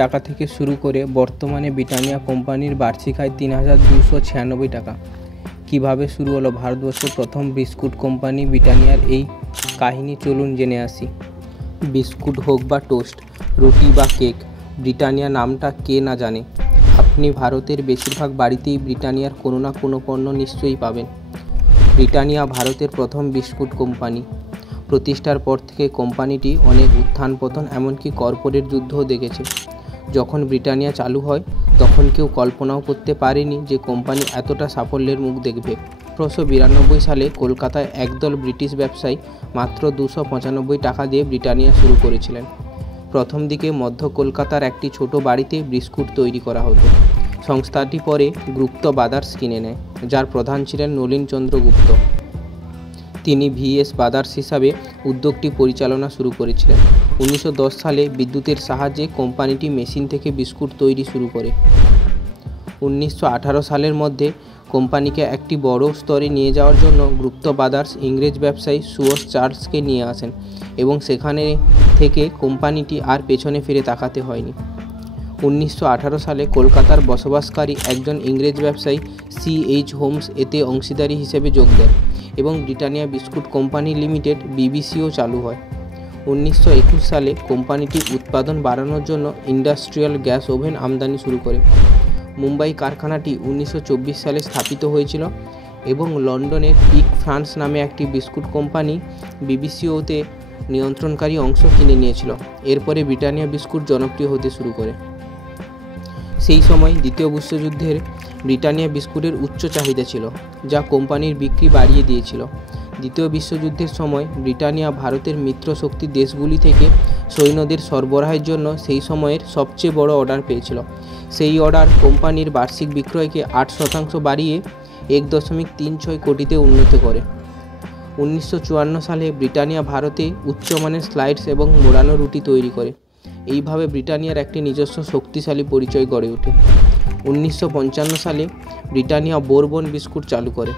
টাকা থেকে শুরু করে বর্তমানে ব্রিটানিয়া কোম্পানির বার্ষিক আয় ৩,২৯৬ টাকা। কিভাবে শুরু হলো ভারতবর্ষের প্রথম বিস্কুট কোম্পানি ব্রিটানিয়ার এই কাহিনী, চলুন জেনে আসি। বিস্কুট হোক বা টোস্ট, রুটি বা কেক, ব্রিটানিয়া নামটা কে না জানে। আপনি ভারতের বেশিরভাগ বাড়িতেই ব্রিটানিয়ার কোনো না কোনো পণ্য নিশ্চয়ই পাবেন। ব্রিটানিয়া ভারতের প্রথম বিস্কুট কোম্পানি। প্রতিষ্ঠার পর থেকে কোম্পানিটি অনেক উত্থান পতন, এমনকি কর্পোরেট যুদ্ধও দেখেছে। যখন ব্রিটানিয়া চালু হয় তখন কেউ কল্পনাও করতে পারেনি যে কোম্পানি এতটা সাফল্যের মুখ দেখবে। ১৮৯২ সালে কলকাতায় একদল ব্রিটিশ ব্যবসায়ী মাত্র ২৯৫ টাকা দিয়ে ব্রিটানিয়া শুরু করেছিলেন। প্রথম দিকে মধ্য কলকাতার একটি ছোট বাড়িতে বিস্কুট তৈরি করা হতো। সংস্থাটি পরে গুপ্ত ব্রাদার্স কিনে নেয়, যার প্রধান ছিলেন নলিন চন্দ্র গুপ্ত। তিনি ভিএস ব্রাদার্স হিসাবে উদ্যোগটি পরিচালনা শুরু করেছিলেন। ১৯১০ সালে বিদ্যুতের সাহায্যে কোম্পানিটি মেশিন থেকে বিস্কুট তৈরি শুরু করে। ১৯১৮ সালের মধ্যে কোম্পানিকে একটি বড় স্তরে নিয়ে যাওয়ার জন্য গুপ্ত ব্রাদার্স ইংরেজ ব্যবসায়ী সুয়স চার্লসকে নিয়ে আসেন এবং সেখানে থেকে কোম্পানিটি আর পেছনে ফিরে তাকাতে হয়নি। ১৯১৮ সালে কলকাতার বসবাসকারী একজন ইংরেজ ব্যবসায়ী C.H. হোমস এতে অংশীদারি হিসেবে যোগ দেন এবং ব্রিটানিয়া বিস্কুট কোম্পানি লিমিটেড (BBCও) চালু হয়। ১৯২১ সালে কোম্পানিটি উৎপাদন বাড়ানোর জন্য ইন্ডাস্ট্রিয়াল গ্যাস ওভেন আমদানি শুরু করে। মুম্বাই কারখানাটি ১৯২৪ সালে স্থাপিত হয়েছিল এবং লন্ডনের পিক ফ্রান্স নামে একটি বিস্কুট কোম্পানি BBCওতে নিয়ন্ত্রণকারী অংশ কিনে নিয়েছিল। এরপরে ব্রিটানিয়া বিস্কুট জনপ্রিয় হতে শুরু করে। সেই সময় দ্বিতীয় বিশ্বযুদ্ধের ব্রিটানিয়া বিস্কুটের উচ্চ চাহিদা ছিল, যা কোম্পানির বিক্রি বাড়িয়ে দিয়েছিল। দ্বিতীয় বিশ্বযুদ্ধের সময় ব্রিটানিয়া ভারতের মিত্রশক্তি দেশগুলি থেকে সৈন্যদের সরবরাহের জন্য সেই সময়ের সবচেয়ে বড় অর্ডার পেয়েছিল। সেই অর্ডার কোম্পানির বার্ষিক বিক্রয়কে ৮% বাড়িয়ে ১.৩৬ কোটিতে উন্নীত করে। ১৯৫৪ সালে ব্রিটানিয়া ভারতে উচ্চমানের স্লাইডস এবং মোড়ানো রুটি তৈরি করে। এইভাবে ব্রিটানিয়ার একটি নিজস্ব শক্তিশালী পরিচয় গড়ে ওঠে। ১৯৫৫ সালে ব্রিটানিয়া বোরবন বিস্কুট চালু করে।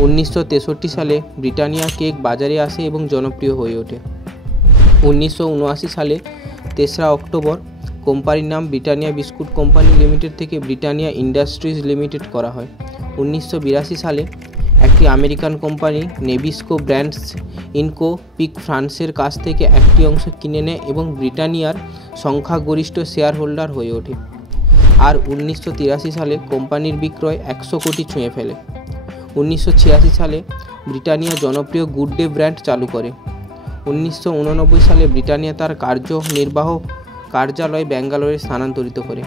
১৯৬৩ সালে ব্রিটানিয়া কেক বাজারে আসে এবং জনপ্রিয় হয়ে ওঠে। ১৯৭৯ সালে ৩রা অক্টোবর কোম্পানির নাম ব্রিটানিয়া বিস্কুট কোম্পানি লিমিটেড থেকে ব্রিটানিয়া ইন্ডাস্ট্রিজ লিমিটেড করা হয়। ১৯৮২ সালে একটি আমেরিকান কোম্পানি নেবিস্কো ব্র্যান্ডস ইনকো পিক ফ্রান্সের কাছ থেকে একটি অংশ কিনে নেয় এবং ব্রিটানিয়ার সংখ্যাগরিষ্ঠ শেয়ার হোল্ডার হয়ে ওঠে। আর ১৯৮৩ সালে কোম্পানির বিক্রয় ১০০ কোটি ছুঁয়ে ফেলে। ১৯৮৬ সালে ব্রিটানিয়া জনপ্রিয় গুড ডে ব্র্যান্ড চালু করে। ১৯৮৯ সালে ব্রিটানিয়া তার কার্যনির্বাহ কার্যালয় ব্যাঙ্গালোরে স্থানান্তরিত করে।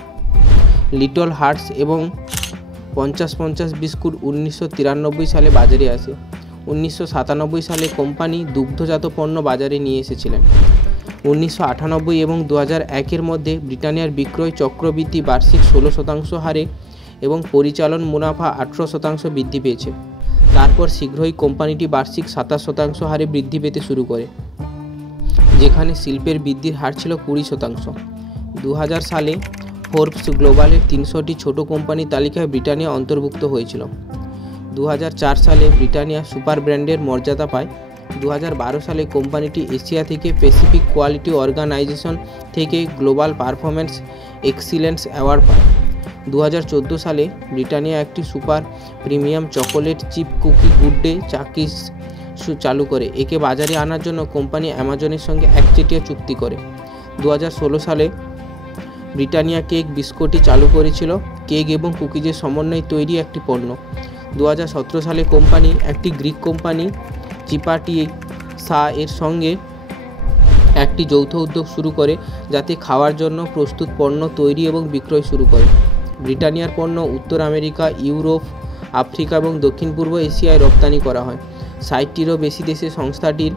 লিটল হার্টস এবং ৫০-৫০ বিস্কুট ১৯৯৩ সালে বাজারে আসে। ১৯৯৭ সালে কোম্পানি দুগ্ধজাত পণ্য বাজারে নিয়ে এসেছিলেন। ১৯৯৮ এবং ২০০১-এর মধ্যে ব্রিটানিয়ার বিক্রয় চক্রবৃদ্ধি বার্ষিক ১৬% হারে এবং পরিচালন মুনাফা ১৮% বৃদ্ধি পেয়েছে। তারপর শীঘ্রই কোম্পানিটি বার্ষিক ২৭% হারে বৃদ্ধি পেতে শুরু করে, যেখানে শিল্পের বৃদ্ধির হার ছিল ২০%। ২০০০ সালে ফোর্বস গ্লোবালের ৩০০টি ছোট কোম্পানির তালিকায় ব্রিটানিয়া অন্তর্ভুক্ত হয়েছিল। ২০০৪ সালে ব্রিটানিয়া সুপার ব্র্যান্ডের মর্যাদা পায়। ২০১২ সালে কোম্পানিটি এশিয়া থেকে প্যাসিফিক কোয়ালিটি অর্গানাইজেশন থেকে গ্লোবাল পারফরম্যান্স এক্সিলেন্স অ্যাওয়ার্ড পায়। ২০১৪ সালে ব্রিটানিয়া একটি super premium chocolate chip cookie Good Day Chunkies চালু করে। একে বাজারে আনার জন্য কোম্পানি অ্যামাজনের সঙ্গে একচেটিয়া চুক্তি করে। ২০১৬ সালে ব্রিটানিয়া কেক বিস্কুটটি চালু করেছিল, কেক এবং কুকিজের সমন্বয়ে তৈরি একটি পণ্য। ২০১৭ সালে কোম্পানি একটি গ্রিক কোম্পানি চিপাটিসা এর সঙ্গে একটি যৌথ উদ্যোগ শুরু করে, যাতে খাওয়ার জন্য প্রস্তুত পণ্য তৈরি এবং বিক্রয় শুরু করে। ব্রিটানিয়ার পণ্য উত্তর আমেরিকা, ইউরোপ, আফ্রিকা এবং দক্ষিণ পূর্ব এশিয়ায় রপ্তানি করা হয়। ৬০টিরও বেশি দেশে সংস্থাটির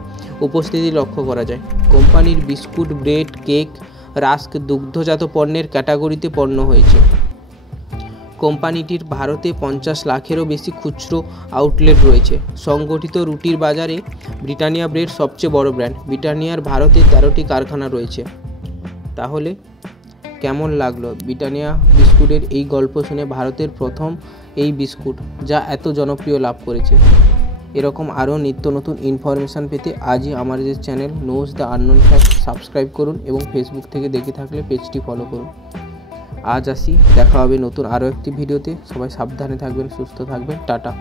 উপস্থিতি লক্ষ্য করা যায়। কোম্পানির বিস্কুট, ব্রেড, কেক, রাস্ক, দুগ্ধজাত পণ্যের ক্যাটাগরিতে পণ্য হয়েছে। কোম্পানিটির ভারতে ৫০ লাখেরও বেশি খুচরো আউটলেট রয়েছে। সংগঠিত রুটির বাজারে ব্রিটানিয়া ব্রেড সবচেয়ে বড় ব্র্যান্ড। ব্রিটানিয়ার ভারতে ১৩টি কারখানা রয়েছে। তাহলে কেমন লাগলো ব্রিটানিয়া বিস্কুটের এই গল্প শুনে? ভারতের প্রথম এই বিস্কুট যা এত জনপ্রিয় লাভ করেছে। এরকম আরও নিত্য নতুন ইনফরমেশান পেতে আজই আমাদের channel knows the unknown fact subscribe করুন এবং ফেসবুক থেকে দেখে থাকলে পেজটি ফলো করুন। আজ আসি, দেখা হবে নতুন আরও একটি ভিডিওতে। সবাই সাবধানে থাকবেন, সুস্থ থাকবেন, টাটা।